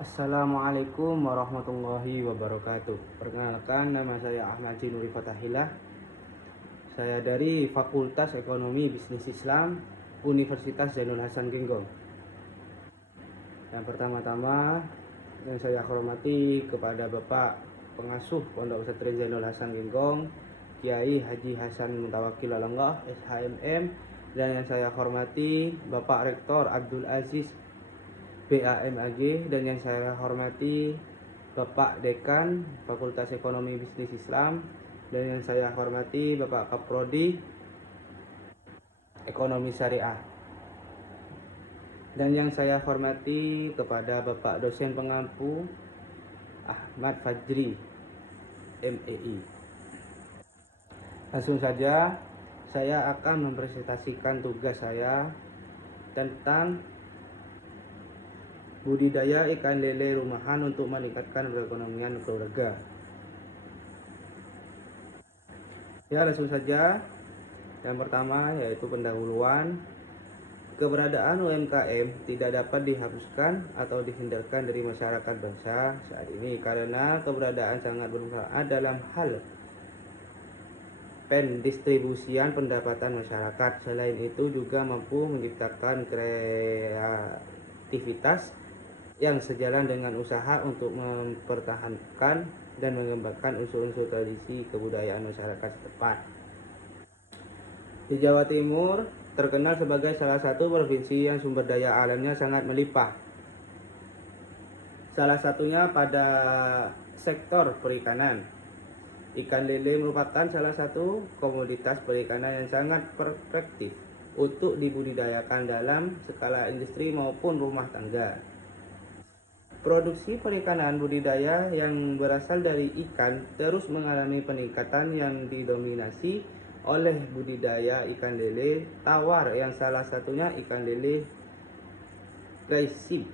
Assalamualaikum warahmatullahi wabarakatuh. Perkenalkan, nama saya Ahmad Jinuri Fatahillah. Saya dari Fakultas Ekonomi Bisnis Islam Universitas Zainul Hasan Genggong. Yang pertama-tama yang saya hormati kepada Bapak Pengasuh Pondok Pesantren Zainul Hasan Genggong, Kiai Haji Hasan Mutawakil Alanggah, SHMM, dan yang saya hormati Bapak Rektor Abdul Aziz BAMAG, dan yang saya hormati Bapak Dekan Fakultas Ekonomi Bisnis Islam, dan yang saya hormati Bapak Kaprodi Ekonomi Syariah, dan yang saya hormati kepada Bapak dosen pengampu Ahmad Fajri MEI. Langsung saja saya akan mempresentasikan tugas saya tentang budidaya ikan lele rumahan untuk meningkatkan perekonomian keluarga. Ya, langsung saja. Yang pertama yaitu pendahuluan. Keberadaan UMKM tidak dapat dihapuskan atau dihindarkan dari masyarakat bangsa saat ini karena keberadaan sangat bermanfaat dalam hal pendistribusian pendapatan masyarakat. Selain itu juga mampu menciptakan kreativitas yang sejalan dengan usaha untuk mempertahankan dan mengembangkan unsur-unsur tradisi kebudayaan masyarakat setempat. Di Jawa Timur terkenal sebagai salah satu provinsi yang sumber daya alamnya sangat melimpah. Salah satunya pada sektor perikanan. Ikan lele merupakan salah satu komoditas perikanan yang sangat perspektif untuk dibudidayakan dalam skala industri maupun rumah tangga. Produksi perikanan budidaya yang berasal dari ikan terus mengalami peningkatan yang didominasi oleh budidaya ikan lele tawar, yang salah satunya ikan lele raising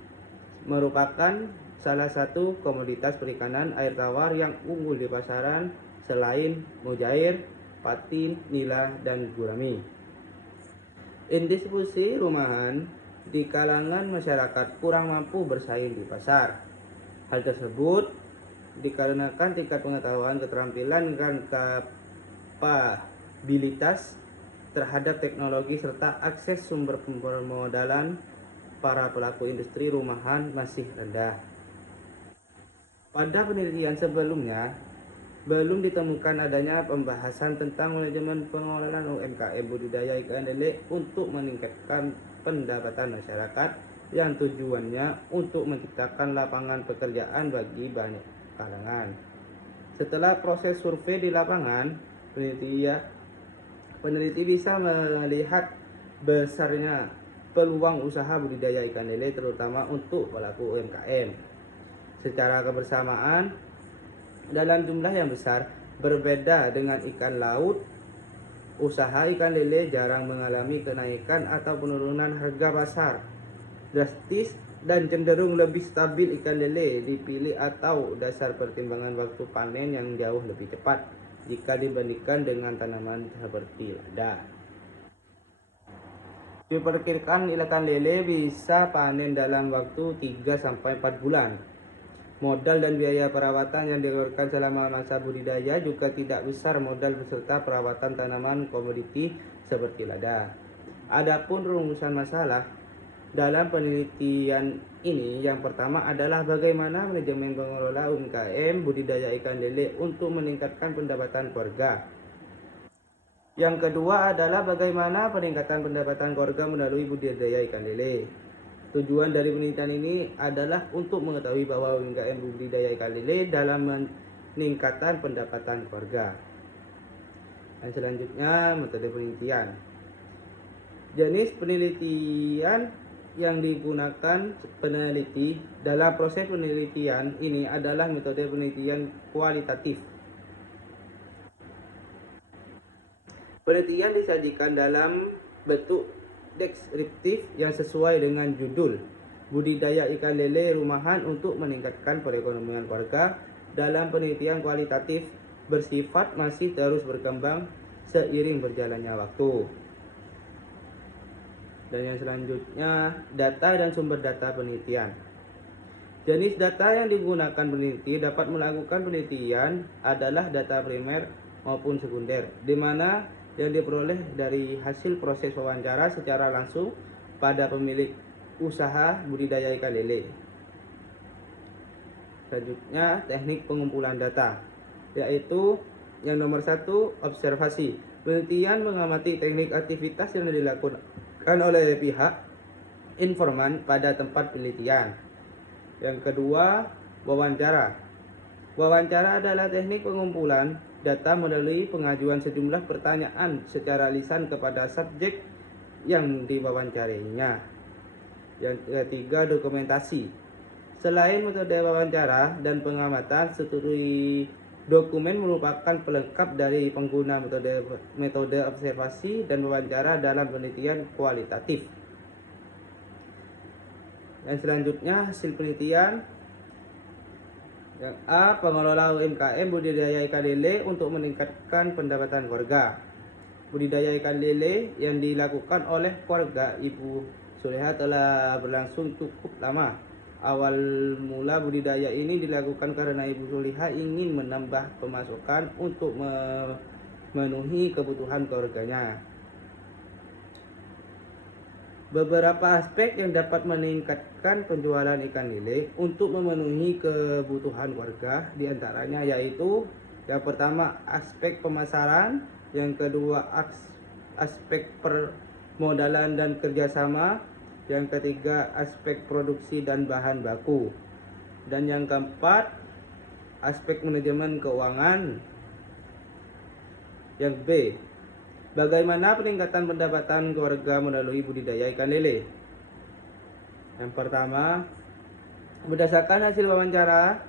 merupakan salah satu komoditas perikanan air tawar yang unggul di pasaran selain mujair, patin, nila, dan gurami. Distribusi rumahan di kalangan masyarakat kurang mampu bersaing di pasar. Hal tersebut dikarenakan tingkat pengetahuan, keterampilan, dan kapabilitas terhadap teknologi serta akses sumber permodalan para pelaku industri rumahan masih rendah. Pada penelitian sebelumnya, belum ditemukan adanya pembahasan tentang manajemen pengelolaan UMKM budidaya ikan lele untuk meningkatkan pendapatan masyarakat yang tujuannya untuk menciptakan lapangan pekerjaan bagi banyak kalangan. Setelah proses survei di lapangan, peneliti bisa melihat besarnya peluang usaha budidaya ikan lele terutama untuk pelaku UMKM. Secara kebersamaan, dalam jumlah yang besar, berbeda dengan ikan laut, usaha ikan lele jarang mengalami kenaikan atau penurunan harga pasar drastis dan cenderung lebih stabil. Ikan lele dipilih atau dasar pertimbangan waktu panen yang jauh lebih cepat jika dibandingkan dengan tanaman seperti lada. Diperkirakan ikan lele bisa panen dalam waktu 3-4 bulan. Modal dan biaya perawatan yang dikeluarkan selama masa budidaya juga tidak besar modal beserta perawatan tanaman komoditi seperti lada. Adapun rumusan masalah dalam penelitian ini, yang pertama adalah bagaimana manajemen pengelola UMKM budidaya ikan lele untuk meningkatkan pendapatan keluarga. Yang kedua adalah bagaimana peningkatan pendapatan keluarga melalui budidaya ikan lele. Tujuan dari penelitian ini adalah untuk mengetahui bahwa UMKM budidaya ikan lele dalam meningkatkan pendapatan keluarga. Dan selanjutnya, metode penelitian. Jenis penelitian yang digunakan peneliti dalam proses penelitian ini adalah metode penelitian kualitatif. Penelitian disajikan dalam bentuk deskriptif yang sesuai dengan judul, budidaya ikan lele rumahan untuk meningkatkan perekonomian keluarga. Dalam penelitian kualitatif bersifat masih terus berkembang seiring berjalannya waktu. Dan yang selanjutnya, data dan sumber data penelitian. Jenis data yang digunakan peneliti dapat melakukan penelitian adalah data primer maupun sekunder, di mana yang diperoleh dari hasil proses wawancara secara langsung pada pemilik usaha budidaya ikan lele. Selanjutnya, teknik pengumpulan data, yaitu yang nomor 1, observasi. Penelitian mengamati teknik aktivitas yang dilakukan oleh pihak informan pada tempat penelitian. Yang kedua, wawancara. Wawancara adalah teknik pengumpulan data melalui pengajuan sejumlah pertanyaan secara lisan kepada subjek yang diwawancarinya. Yang ketiga, dokumentasi. Selain metode wawancara dan pengamatan, studi dokumen merupakan pelengkap dari pengguna metode observasi dan wawancara dalam penelitian kualitatif. Dan selanjutnya, hasil penelitian. Yang A, pengelola UMKM budidaya ikan lele untuk meningkatkan pendapatan keluarga. Budidaya ikan lele yang dilakukan oleh keluarga Ibu Suleha telah berlangsung cukup lama. Awal mula budidaya ini dilakukan karena Ibu Suleha ingin menambah pemasukan untuk memenuhi kebutuhan keluarganya. Beberapa aspek yang dapat meningkatkan penjualan ikan lele untuk memenuhi kebutuhan warga diantaranya yaitu yang pertama aspek pemasaran, yang kedua aspek permodalan dan kerjasama, yang ketiga aspek produksi dan bahan baku, dan yang keempat aspek manajemen keuangan. Yang B, bagaimana peningkatan pendapatan keluarga melalui budidaya ikan lele? Yang pertama, berdasarkan hasil wawancara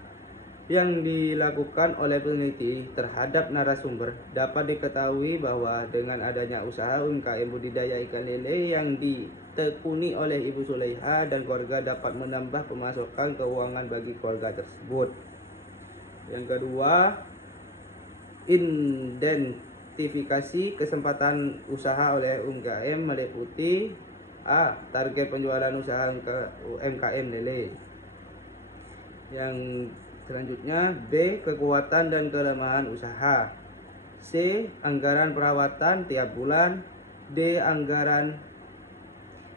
yang dilakukan oleh peneliti terhadap narasumber, dapat diketahui bahwa dengan adanya usaha UMKM budidaya ikan lele yang ditekuni oleh Ibu Suleha dan keluarga dapat menambah pemasukan keuangan bagi keluarga tersebut. Yang kedua, identifikasi kesempatan usaha oleh UMKM meliputi A, target penjualan usaha UMKM lele. Yang selanjutnya, B, kekuatan dan kelemahan usaha. C, anggaran perawatan tiap bulan. D, anggaran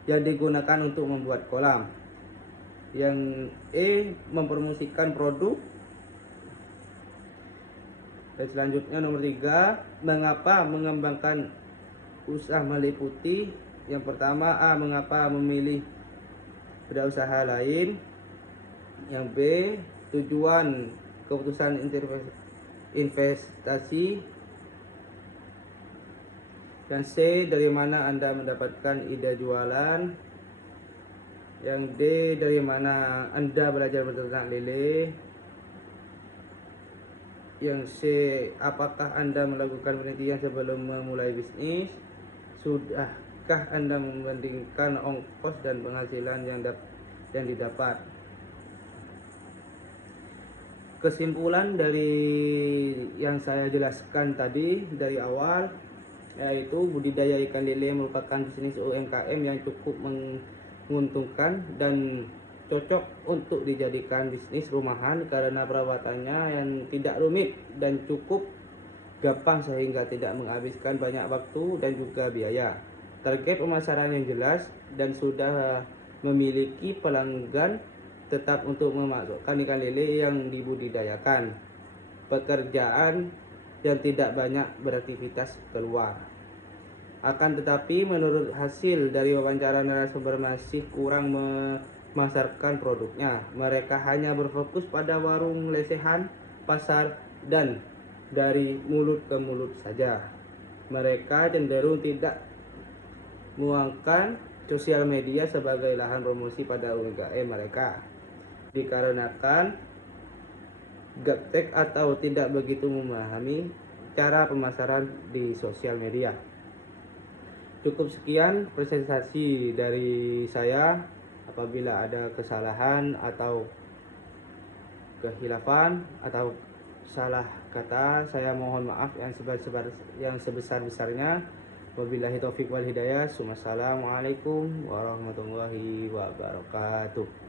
yang digunakan untuk membuat kolam. Yang E, mempromosikan produk. Dan selanjutnya nomor 3, mengapa mengembangkan usaha meliputi. Yang pertama, A, mengapa memilih usaha lain. Yang B, tujuan keputusan investasi. Yang C, dari mana Anda mendapatkan ide jualan. Yang D, dari mana Anda belajar beternak lele. Yang C, apakah Anda melakukan penelitian sebelum memulai bisnis? Sudahkah Anda membandingkan ongkos dan penghasilan yang didapat? Kesimpulan dari yang saya jelaskan tadi dari awal, yaitu budidaya ikan lele merupakan bisnis UMKM yang cukup menguntungkan dan cocok untuk dijadikan bisnis rumahan karena perawatannya yang tidak rumit dan cukup gampang sehingga tidak menghabiskan banyak waktu dan juga biaya. Target pemasaran yang jelas dan sudah memiliki pelanggan tetap untuk memasukkan ikan lele yang dibudidayakan. Pekerjaan yang tidak banyak beraktivitas keluar. Akan tetapi menurut hasil dari wawancara narasumber masih kurang memasarkan produknya. Mereka hanya berfokus pada warung lesehan, pasar, dan dari mulut ke mulut saja. Mereka cenderung tidak meluangkan sosial media sebagai lahan promosi pada UMKM mereka, dikarenakan gaptek atau tidak begitu memahami cara pemasaran di sosial media. Cukup sekian presentasi dari saya. Apabila ada kesalahan atau kehilafan atau salah kata, saya mohon maaf yang sebesar-besarnya. Wabillahi taufiq wal hidayah. Wassalamualaikum warahmatullahi wabarakatuh.